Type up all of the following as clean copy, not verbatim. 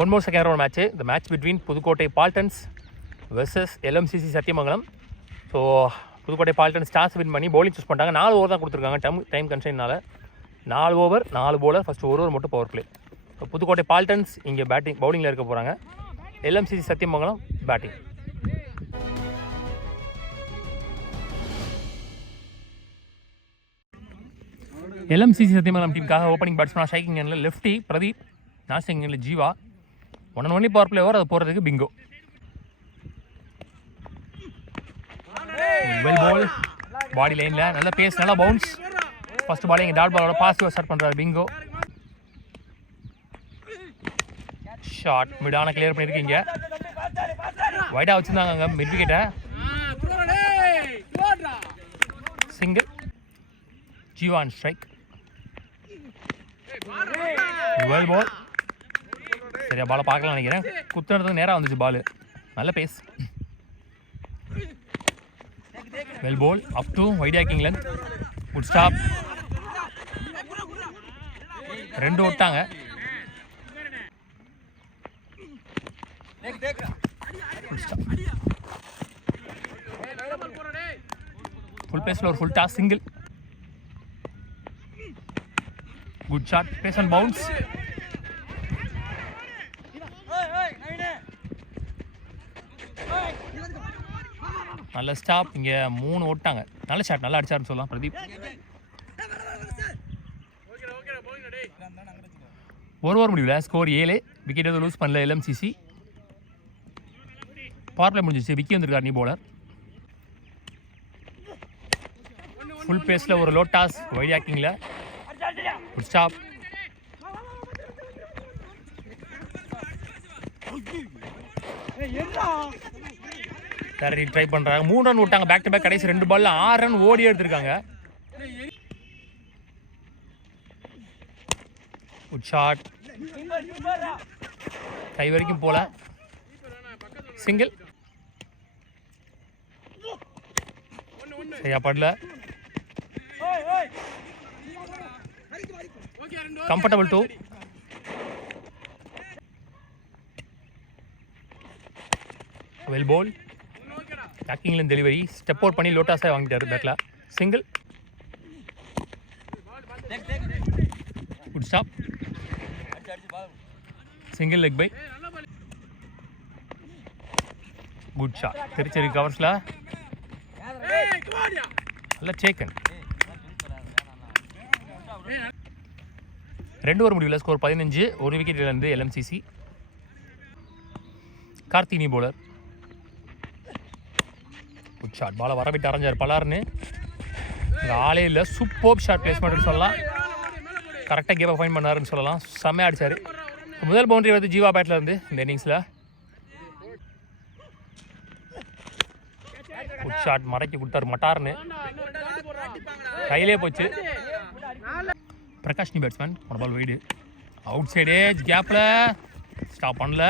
One more second round match. இந்த match between Pudukkottai Paltans versus LMCC Sathyamangalam. So Pudukkottai Paltans toss win பண்ணி bowling choose பண்ணிட்டாங்க. 4 over தான் கொடுத்துருக்காங்க டைம் கன்ஸ்ட்ரெயின்னால். 4 ஓவர் 4 bowler. ஃபஸ்ட்டு 1 ஓவர் மட்டும் power play. So Pudukkottai Paltans இங்கே பவுலிங்கில் இருக்க போகிறாங்க. LMCC Sathyamangalam batting. LMCC Sathyamangalam டீமுக்காக ஓப்பனிங் பேட்ஸ்மேன் ஸ்ட்ரைக்கிங் எண்ணில் லெஃப்டி பிரதீப், நாசிங் எண்ணில் Jeeva. 1 and only power play over. அது போகிறதுக்கு பிங்கோ. வெல் பால் பாடி லைனில் நல்ல பேஸ், நல்ல பவுன்ஸ். ஃபஸ்ட் பால் இங்கே டாட் பாலோட பாசிட்டிவாக ஸ்டார்ட் பண்ணுறாரு பிங்கோ. ஷார்ட் மிடான கிளியர் பண்ணியிருக்கீங்க. வைடாக வச்சுருந்தாங்க அங்கே மிட் விக்கெட்டை. சிங்கிள் ஜீவான் ஸ்ட்ரைக். Well ball. சரியா பாலை பார்க்கலாம் நினைக்கிறேன். குத்துனது நேராக வந்துச்சு பால். நல்ல pace. Well ball up to wide England. Good stop. 2 விட்டாங்க. ஃபுல் பேஸில் ஒரு full toss single. Good shot. Pace and bounce. நல்ல ஸ்டாப். இங்கே 3 ஓட்டாங்க. நல்ல ஷாட், நல்லா அடிச்சாருன்னு சொல்லலாம் பிரதீப். 1 ஓவர் முடிவில் ஸ்கோர் 7. விக்கெட் எதுவும் லூஸ் பண்ணல LMCC. பவர் பிளே முடிஞ்சிச்சு. விக்கி வந்திருக்கார் நீ பவுலர். ஃபுல் பேஸில் ஒரு லோ டாஸ் வைட் ஆக்கிங்கில். Good stop. சரி ட்ரை பண்ணுறாங்க. 3 ரன் விட்டாங்க பேக் டு பேக். கடைசி 2 பால்ல 6 ரன் ஓடி எடுத்திருக்காங்க. Good shot. கை வரைக்கும் போல. சிங்கிள். சரியா படல. கம்ஃபர்டபுள் 2. Well ball. பேக்கிங்ல டெலிவரி ஸ்டெப் அவுட் பண்ணி லோட்டாஸாக வாங்கிட்டாரு பேட்டில். Single. Good stop. Single leg bye. Good shot. திருச்செரி கவர்ஸில் நல்லா டேக்கன். 2 ஓவர் முடிவில் ஸ்கோர் 15. 1 விக்கெட் இழந்து LMCC. கார்த்தினி பவுலர். Good shot. பாலை வரவிட்டு அரைஞ்சார் பலார்னு. இந்த ஆளே இல்லை. சூப்பர் ஷாட் பிளேஸ்மெண்ட்னு சொல்லலாம். கரெக்டாக கேப்பை ஃபைன் பண்ணாருன்னு சொல்லலாம். செம்மையாக அடிச்சார். முதல் பவுண்டரி வந்து ஜீவா பேட்டில் இருந்து இந்த இன்னிங்ஸில். Good shot. மடக்கி கொடுத்தாரு மட்டார்னு. கையிலே போச்சு. பிரகாஷ்னி பேட்ஸ்மேன். ஒரு ball wide. Outside edge கேப்பில் ஸ்டாப் பண்ணல.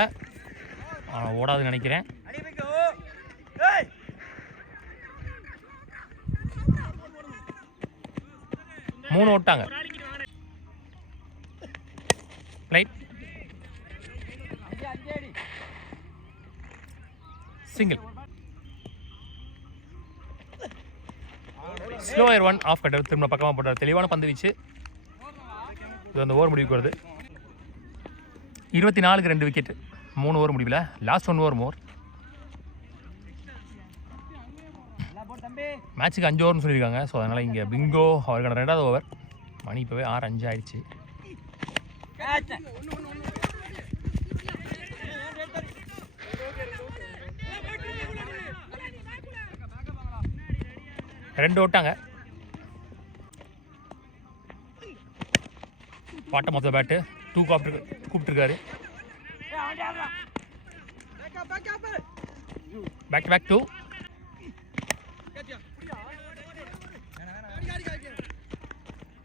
ஆனால் ஓடாதுன்னு நினைக்கிறேன். மூணு ஓட்டாங்க. Right. Single. Slower 1 off cutter. திரும்ப பக்கமாக போட்டார். தெளிவான பந்து வீச்சு. இது அந்த ஓவர் முடிவுக்கு வருது. 24க்கு 2 விக்கெட். 3 ஓவர் முடிவில். லாஸ்ட் 1 ஓவர் மோர். மேட்சுக்கு 5 ஓவர்னு சொல்லியிருக்காங்க. ஸோ அதனால் இங்கே பிங்கோ அவருக்கான 2வது ஓவர். மணி இப்போவே 6:05 ஆயிடுச்சு. ரெண்டு ஓட்டாங்க. பாட்டம் மொத்த பேட்டு 2 கூப்பிட்டுருக்காரு. Back to back 2.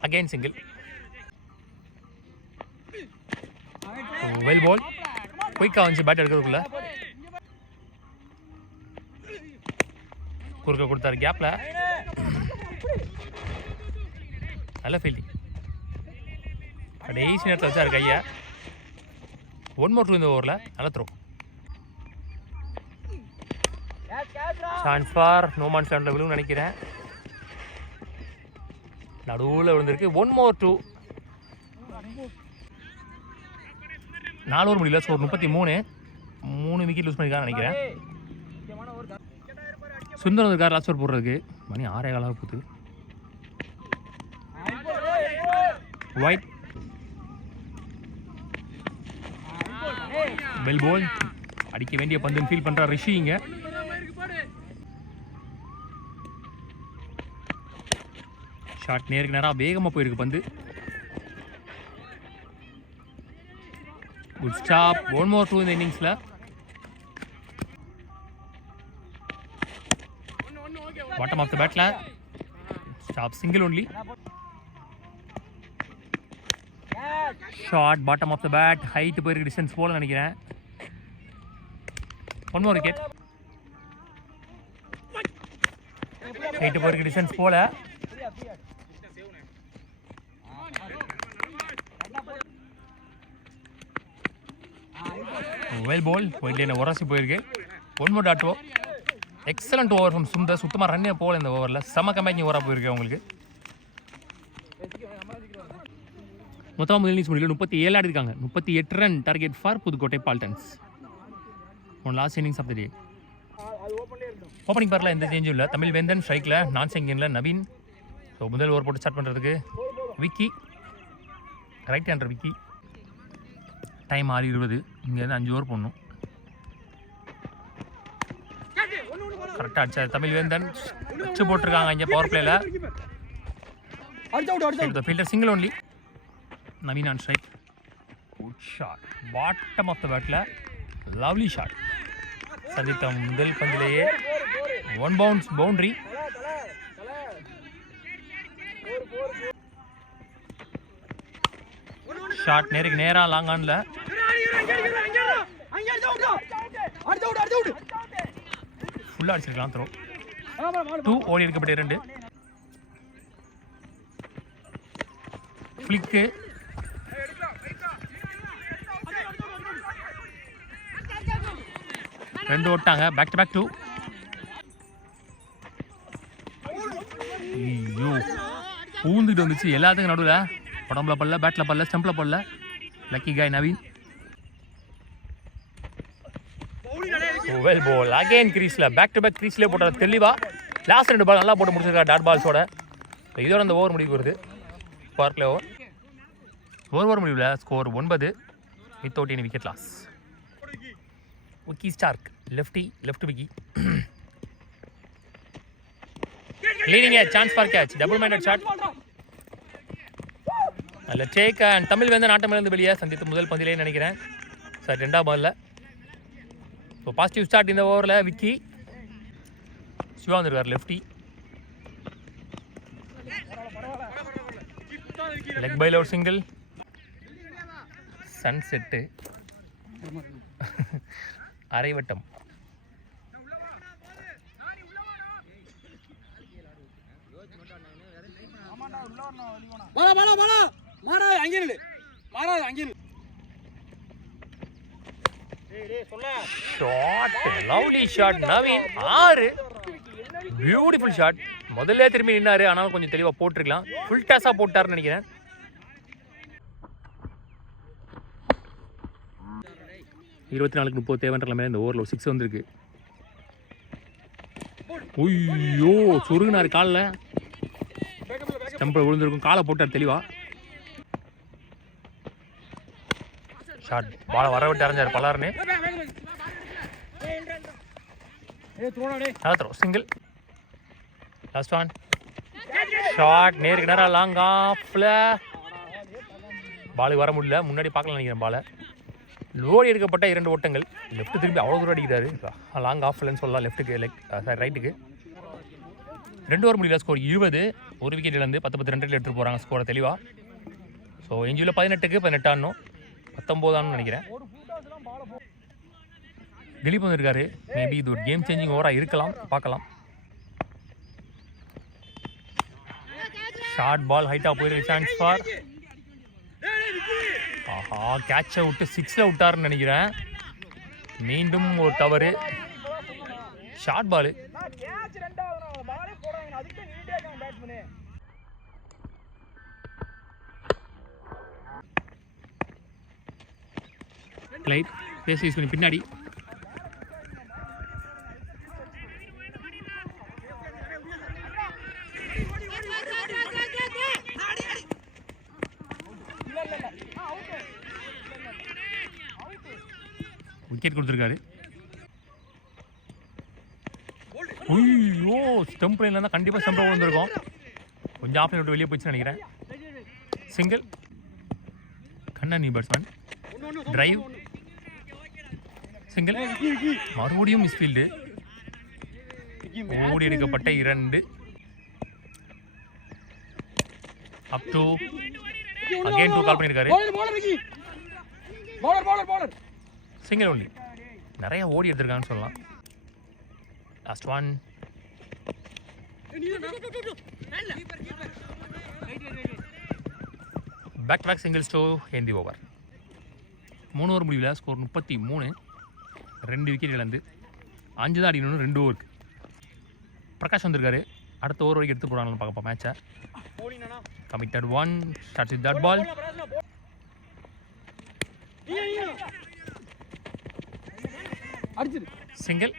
Again single. Well ball. குயிக்காக வந்துச்சு பேட் எடுக்கிறதுக்குள்ள. குறுக்க கொடுத்தாரு கேப்பில். நல்ல ஃபீல்டிங். கடைசி நேரத்தில் வச்சார் கையை. 1 more 2 இந்த ஓவரில். நல்ல த்ரோ. சான்ஸ் ஃபார் நோ மான்ஸ் லேண்டில் விழுன்னு நினைக்கிறேன். நடுவில் விழுந்திருக்கு. 1 more 2. 4 ஓவர் முடியல. ஸ்கோர் 33. 3 விக்கெட் லூஸ் பண்ணிருக்கான்னு நினைக்கிறேன். சுந்தரம் இருக்கார் லாஸ்ட் ஓவர் போடுறதுக்கு. மணி 6:15 போகுது. ஒயிட் வெல் போல். அடிக்க வேண்டிய பந்துன்னு ஃபீல் பண்ணுற ரிஷி இங்கே. ஷாட் நேருக்கு நேராக வேகமாக போயிருக்கு பந்து. Good stop. 1 more 2 இந்த இன்னிங்ஸில். பாட்டம் ஆஃப் த பேட்டில் stop single only. Short bottom of the bat. Height போயிருக்கு. டிஸ்டன்ஸ் போல நினைக்கிறேன். 1 more விக்கெட். ஹைட்டு போயிருக்கு. டிஸ்டன்ஸ் போல. Well ball. ஒயிட்லேயே உரசி போயிருக்கு. 1 more .2. Excellent over from Sundar. சுத்தமாக ரன்னே போகல இந்த ஓவரில். செம கம்பேக்கிங் ஓவராக போயிருக்கு அவங்களுக்கு. மொத்தமாக முதல் இன்னிங்ஸ் முடியல 37 ஆடிருக்காங்க. 38 run target for Pudukkottai Paltans. Last innings of the day. Opening பேரில் எந்த சேஞ்சும் இல்லை. தமிழ் வேந்தன் ஸ்ட்ரைக்கில், நான் செங்கினில் நவீன். ஸோ முதல் ஓவர் போட்டு ஸ்டார்ட் பண்ணுறதுக்கு Vicky, right hander Vicky. Time 6:20. இங்கேருந்து 5 ஓவர் போடணும். கரெக்டாக அடிச்சார் தமிழ் வேந்தன். வச்சு போட்டிருக்காங்க இங்கே பவர் பிளேயில். Fielder single only. Naveen on strike. Good shot. Bottom of the பேட்டில் லவ்லி ஷாட். சந்தித்த முதல் பந்திலேயே 1 bounce பவுண்டரி. ஷாட் நேருக்கு நேராக லாங் ஆனில். ஃபுல்லாக அடிச்சிருக்கலாம். த்ரோ 2 ஓடி இருக்கப்பட்ட 2. ஃப்ளிக்கு. ரெண்டு ஓட்டாங்க. Back to back 2. ஐயோ பூந்துட்டு வந்துச்சு எல்லாத்துக்கும் நடுவில். உடம்புல பல்ல, பேட்டில் பல்ல, ஸ்டம்பில் பல்ல. Lucky guy Naveen. Well bowled. Again கிரீஸில் பேக் டு பேக் கிரீஸ்லேயே போட்டார் தெளிவாக. லாஸ்ட் 2 பால் நல்லா போட்டு முடிச்சிருக்காரு டாட் பால்ஸோட. இதோட அந்த ஓவர் முடிவு வருது. Power play over. ஓவர் முடிவில் score 9 without any wicket loss. Quickie Starc lefty, left quickie. Leading chance for catch. Double minded shot. அதில் டேக் அண்ட் தமிழ் வந்து நாட்டமிழந்து வெளியே சந்தித்து முதல் பந்திலே நினைக்கிறேன் சார். 2ஆம் பாலில் ஸோ பாசிட்டிவ் ஸ்டார்ட் இந்த ஓவரில். விக்கி சிவா வந்துருக்கார் லெஃப்டி. லெக் பைல ஒரு சிங்கிள். சன் செட்டு. அரைவட்டம். Lovely shot Naveen. 6. Beautiful shot. முதல்ல திரும்பி நின்னாரு. ஆனாலும் கொஞ்சம் தெளிவாக போட்டிருக்கலாம். ஃபுல் டாஸாக போட்டாருன்னு நினைக்கிறேன். இருபத்தி 4-30 தேவைன்ற மேலே இந்த ஓவரில் ஒரு 6 வந்திருக்கு. ஐயோ சொருகினார் காலில். ஸ்டம்பில் விழுந்திருக்கும். காலை போட்டார் தெளிவாக. ஷாட் பாலை வர விட்டு அரைஞ்சார் பலார்னு. சிங்கிள். Last one. ஷாட் நேருக்கு நேராக லாங் ஆஃப்ல. பாலுக்கு வர முடியல. முன்னாடி பார்க்கலாம் நினைக்கிறேன் பாலை. லோடி எடுக்கப்பட்ட 2 ஓட்டங்கள். லெஃப்ட் திரும்பி அவ்வளோ தூரம் அடிக்கிறாரு. லாங் ஆஃப்லன்னு சொல்லலாம். லெஃப்ட்டுக்கு ரைட்டுக்கு. 2 ஓவர் முடியல. ஸ்கோர் 20. 1 விக்கெட் இழந்து 10 ரன்கள் எடுத்துகிட்டு போகிறாங்க ஸ்கோரை தெளிவாக. ஸோ எஞ்சியில் 18க்கு 18 ஆடணும். 19 நினைக்கிறேன். திலீப் வந்துருக்காரு. மேபி இது ஒரு கேம் சேஞ்சிங் ஓவராக இருக்கலாம். பார்க்கலாம். ஷார்ட் பால் ஹைட்டாக போயிருக்கு. Chance for. ஆஹா கேட்சை விட்டு 6ல் விட்டாருன்னு நினைக்கிறேன். மீண்டும் ஒரு தவறு. Short ball. Light pace use பண்ணி பின்னாடி விக்கெட் கொடுத்துருக்காரு. ஐயோ, ஸ்டம்ப் லைனில் தான் கண்டிப்பாக ஸ்டம்ப் விழுந்திருக்கும். கொஞ்சம் ஆஃப் விட்டு வெளியே போயிடுச்சுன்னு நினைக்கிறேன். சிங்கிள். கண்ணனி பேட்ஸ்மேன். டிரைவ். சிங்கிள். மறுபடியும் மிஸ்ஃபீல்டு. ஓடி எடுக்கப்பட்ட 2. அப் டு அகைன் 2 கால் பண்ணியிருக்காரு. Single only. நிறைய ஓடி எடுத்திருக்காங்கன்னு சொல்லலாம். Last one. Back to back singles to end the over. 3 over முடிவில் ஸ்கோர் 33. 2 விக்கெட் இழந்து 5 தான் அடிக்கணும். 2 ஓவருக்கு. பிரகாஷ் வந்திருக்காரு. அடுத்த ஓவர் வரைக்கும் எடுத்து போகிறாங்கன்னு பார்க்கப்போ மேட்சை. Committed 1. Start with that ball. Single.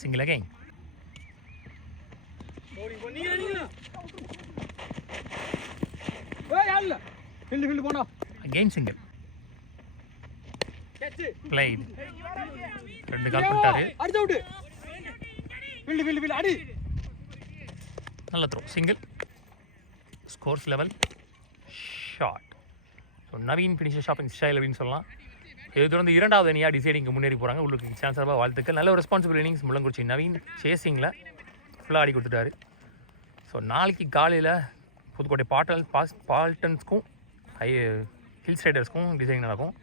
Single again. Again single. Played. 2 call பண்ணிட்டாரு. நல்ல throw. Single. Scores level. Short. So Naveen finisher shopping style அப்படின்னு சொல்லலாம். இது தொடர்ந்து 2வது அணியாக டிசைடிங்க்கு முன்னேறி போகிறாங்க. உங்களுக்கு சான்ஸாக வாழ்த்துக்கள். நல்ல ஒரு ரெஸ்பான்சிபிள் இன்னிங்ஸ் முள்ளங்குறிச்சி நவீன் சேசிங்கில் ஃபுல்லாக ஆடி கொடுத்துட்டாரு. ஸோ நாளைக்கு காலையில் புதுக்கோட்டை பால்டன்ஸ்க்கும் ஹில்ஸ் ரைடர்ஸ்க்கும் டிசைனிங் நடக்கும்.